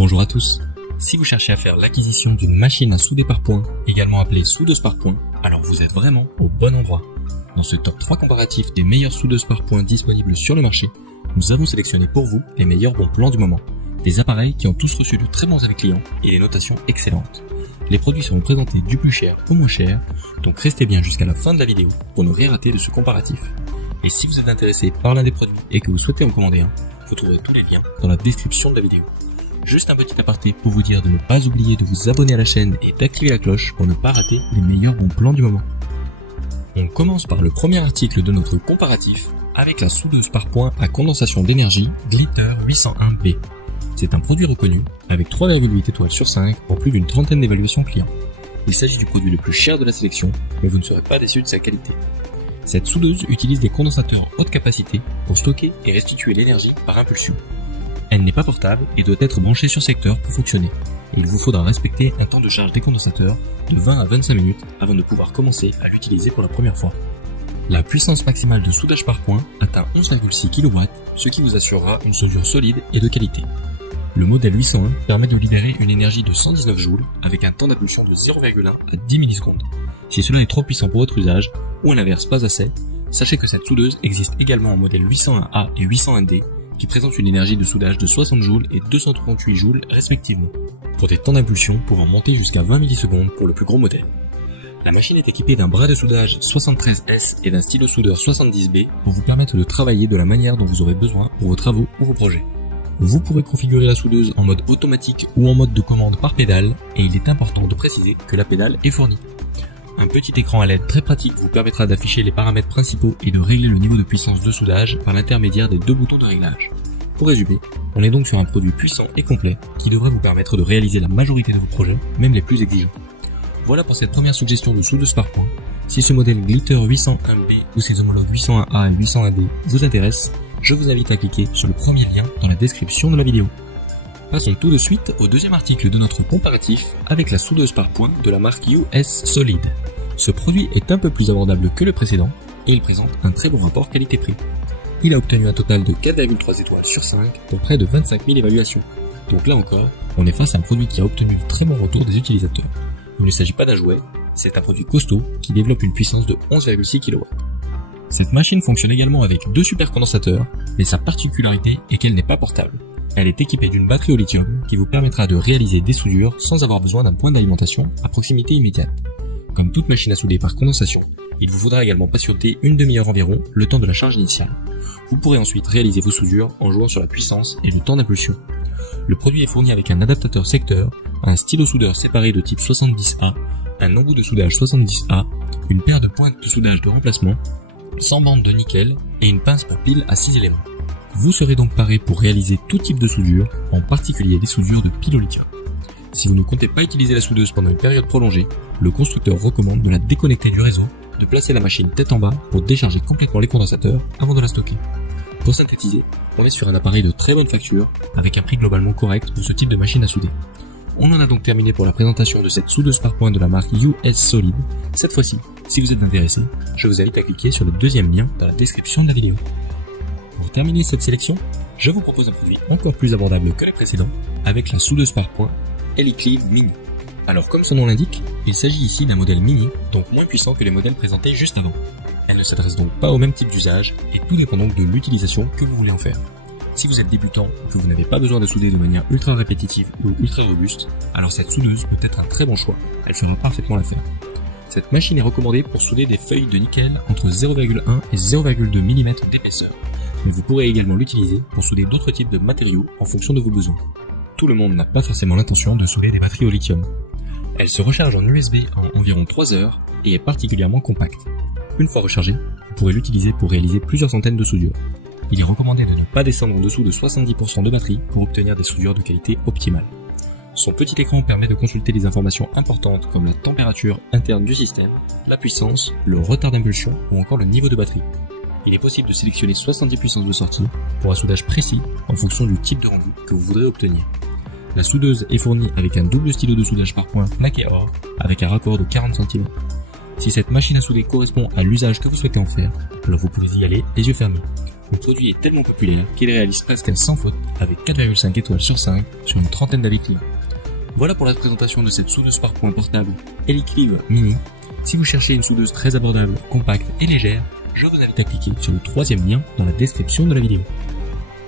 Bonjour à tous. Si vous cherchez à faire l'acquisition d'une machine à souder par points, également appelée soudeuse par points, alors vous êtes vraiment au bon endroit. Dans ce top 3 comparatif des meilleures soudeuses par points disponibles sur le marché, nous avons sélectionné pour vous les meilleurs bons plans du moment. Des appareils qui ont tous reçu de très bons avis clients et des notations excellentes. Les produits seront présentés du plus cher au moins cher, donc restez bien jusqu'à la fin de la vidéo pour ne rien rater de ce comparatif. Et si vous êtes intéressé par l'un des produits et que vous souhaitez en commander un, vous trouverez tous les liens dans la description de la vidéo. Juste un petit aparté pour vous dire de ne pas oublier de vous abonner à la chaîne et d'activer la cloche pour ne pas rater les meilleurs bons plans du moment. On commence par le premier article de notre comparatif avec la soudeuse par points à condensation d'énergie Glitter 801B. C'est un produit reconnu avec 3,8 étoiles sur 5 pour plus d'une trentaine d'évaluations clients. Il s'agit du produit le plus cher de la sélection, mais vous ne serez pas déçus de sa qualité. Cette soudeuse utilise des condensateurs haute capacité pour stocker et restituer l'énergie par impulsion. Elle n'est pas portable et doit être branchée sur secteur pour fonctionner. Et il vous faudra respecter un temps de charge des condensateurs de 20 à 25 minutes avant de pouvoir commencer à l'utiliser pour la première fois. La puissance maximale de soudage par point atteint 11,6 kW, ce qui vous assurera une soudure solide et de qualité. Le modèle 801 permet de libérer une énergie de 119 joules avec un temps d'impulsion de 0,1 à 10 millisecondes. Si cela est trop puissant pour votre usage, ou à l'inverse pas assez, sachez que cette soudeuse existe également en modèle 801A et 801D qui présentent une énergie de soudage de 60 joules et 238 joules respectivement, pour des temps d'impulsion pouvant monter jusqu'à 20 millisecondes pour le plus gros modèle. La machine est équipée d'un bras de soudage 73S et d'un stylo soudeur 70B pour vous permettre de travailler de la manière dont vous aurez besoin pour vos travaux ou vos projets. Vous pourrez configurer la soudeuse en mode automatique ou en mode de commande par pédale, et il est important de préciser que la pédale est fournie. Un petit écran à LED très pratique vous permettra d'afficher les paramètres principaux et de régler le niveau de puissance de soudage par l'intermédiaire des deux boutons de réglage. Pour résumer, on est donc sur un produit puissant et complet qui devrait vous permettre de réaliser la majorité de vos projets, même les plus exigeants. Voilà pour cette première suggestion de soudeuse par points. Si ce modèle Glitter 801B ou ses homologues 801A et 801D vous intéressent, je vous invite à cliquer sur le premier lien dans la description de la vidéo. Passons tout de suite au deuxième article de notre comparatif avec la soudeuse par points de la marque US Solid. Ce produit est un peu plus abordable que le précédent et il présente un très bon rapport qualité-prix. Il a obtenu un total de 4,3 étoiles sur 5 pour près de 25 000 évaluations. Donc là encore, on est face à un produit qui a obtenu de très bons retours des utilisateurs. Il ne s'agit pas d'un jouet, c'est un produit costaud qui développe une puissance de 11,6 kW. Cette machine fonctionne également avec deux supercondensateurs, mais sa particularité est qu'elle n'est pas portable. Elle est équipée d'une batterie au lithium qui vous permettra de réaliser des soudures sans avoir besoin d'un point d'alimentation à proximité immédiate. Comme toute machine à souder par condensation, il vous faudra également patienter une demi-heure environ, le temps de la charge initiale. Vous pourrez ensuite réaliser vos soudures en jouant sur la puissance et le temps d'impulsion. Le produit est fourni avec un adaptateur secteur, un stylo soudeur séparé de type 70A, un embout de soudage 70A, une paire de pointes de soudage de remplacement, 100 bandes de nickel et une pince pour pile à 6 éléments. Vous serez donc paré pour réaliser tout type de soudure, en particulier des soudures de pile au lithium. Si vous ne comptez pas utiliser la soudeuse pendant une période prolongée, le constructeur recommande de la déconnecter du réseau, de placer la machine tête en bas pour décharger complètement les condensateurs avant de la stocker. Pour synthétiser, on est sur un appareil de très bonne facture, avec un prix globalement correct pour ce type de machine à souder. On en a donc terminé pour la présentation de cette soudeuse par points de la marque US Solid. Cette fois-ci, si vous êtes intéressé, je vous invite à cliquer sur le deuxième lien dans la description de la vidéo. Pour terminer cette sélection, je vous propose un produit encore plus abordable que les précédents, avec la soudeuse par points Elicleave Mini. Alors comme son nom l'indique, il s'agit ici d'un modèle mini, donc moins puissant que les modèles présentés juste avant. Elle ne s'adresse donc pas au même type d'usage, et tout dépend donc de l'utilisation que vous voulez en faire. Si vous êtes débutant ou que vous n'avez pas besoin de souder de manière ultra répétitive ou ultra robuste, alors cette soudeuse peut être un très bon choix, elle fera parfaitement l'affaire. Cette machine est recommandée pour souder des feuilles de nickel entre 0,1 et 0,2 mm d'épaisseur, mais vous pourrez également l'utiliser pour souder d'autres types de matériaux en fonction de vos besoins. Tout le monde n'a pas forcément l'intention de souder des batteries au lithium. Elle se recharge en USB en environ 3 heures et est particulièrement compacte. Une fois rechargée, vous pourrez l'utiliser pour réaliser plusieurs centaines de soudures. Il est recommandé de ne pas descendre en dessous de 70% de batterie pour obtenir des soudures de qualité optimale. Son petit écran permet de consulter des informations importantes comme la température interne du système, la puissance, le retard d'impulsion ou encore le niveau de batterie. Il est possible de sélectionner 70 puissances de sortie pour un soudage précis en fonction du type de rendu que vous voudrez obtenir. La soudeuse est fournie avec un double stylo de soudage par point plaqué or avec un raccord de 40 cm. Si cette machine à souder correspond à l'usage que vous souhaitez en faire, alors vous pouvez y aller les yeux fermés. Le produit est tellement populaire qu'il réalise presque sans faute avec 4,5 étoiles sur 5 sur une trentaine d'avis clients. Voilà pour la présentation de cette soudeuse par points portable Eliclive Mini. Si vous cherchez une soudeuse très abordable, compacte et légère, je vous invite à cliquer sur le troisième lien dans la description de la vidéo.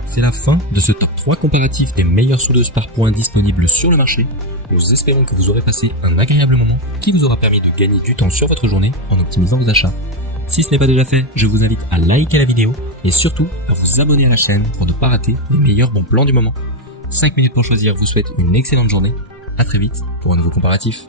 C'est la fin de ce top 3 comparatif des meilleures soudeuses par points disponibles sur le marché. Nous espérons que vous aurez passé un agréable moment qui vous aura permis de gagner du temps sur votre journée en optimisant vos achats. Si ce n'est pas déjà fait, je vous invite à liker la vidéo et surtout à vous abonner à la chaîne pour ne pas rater les meilleurs bons plans du moment. 5 minutes pour choisir vous souhaite une excellente journée. À très vite pour un nouveau comparatif.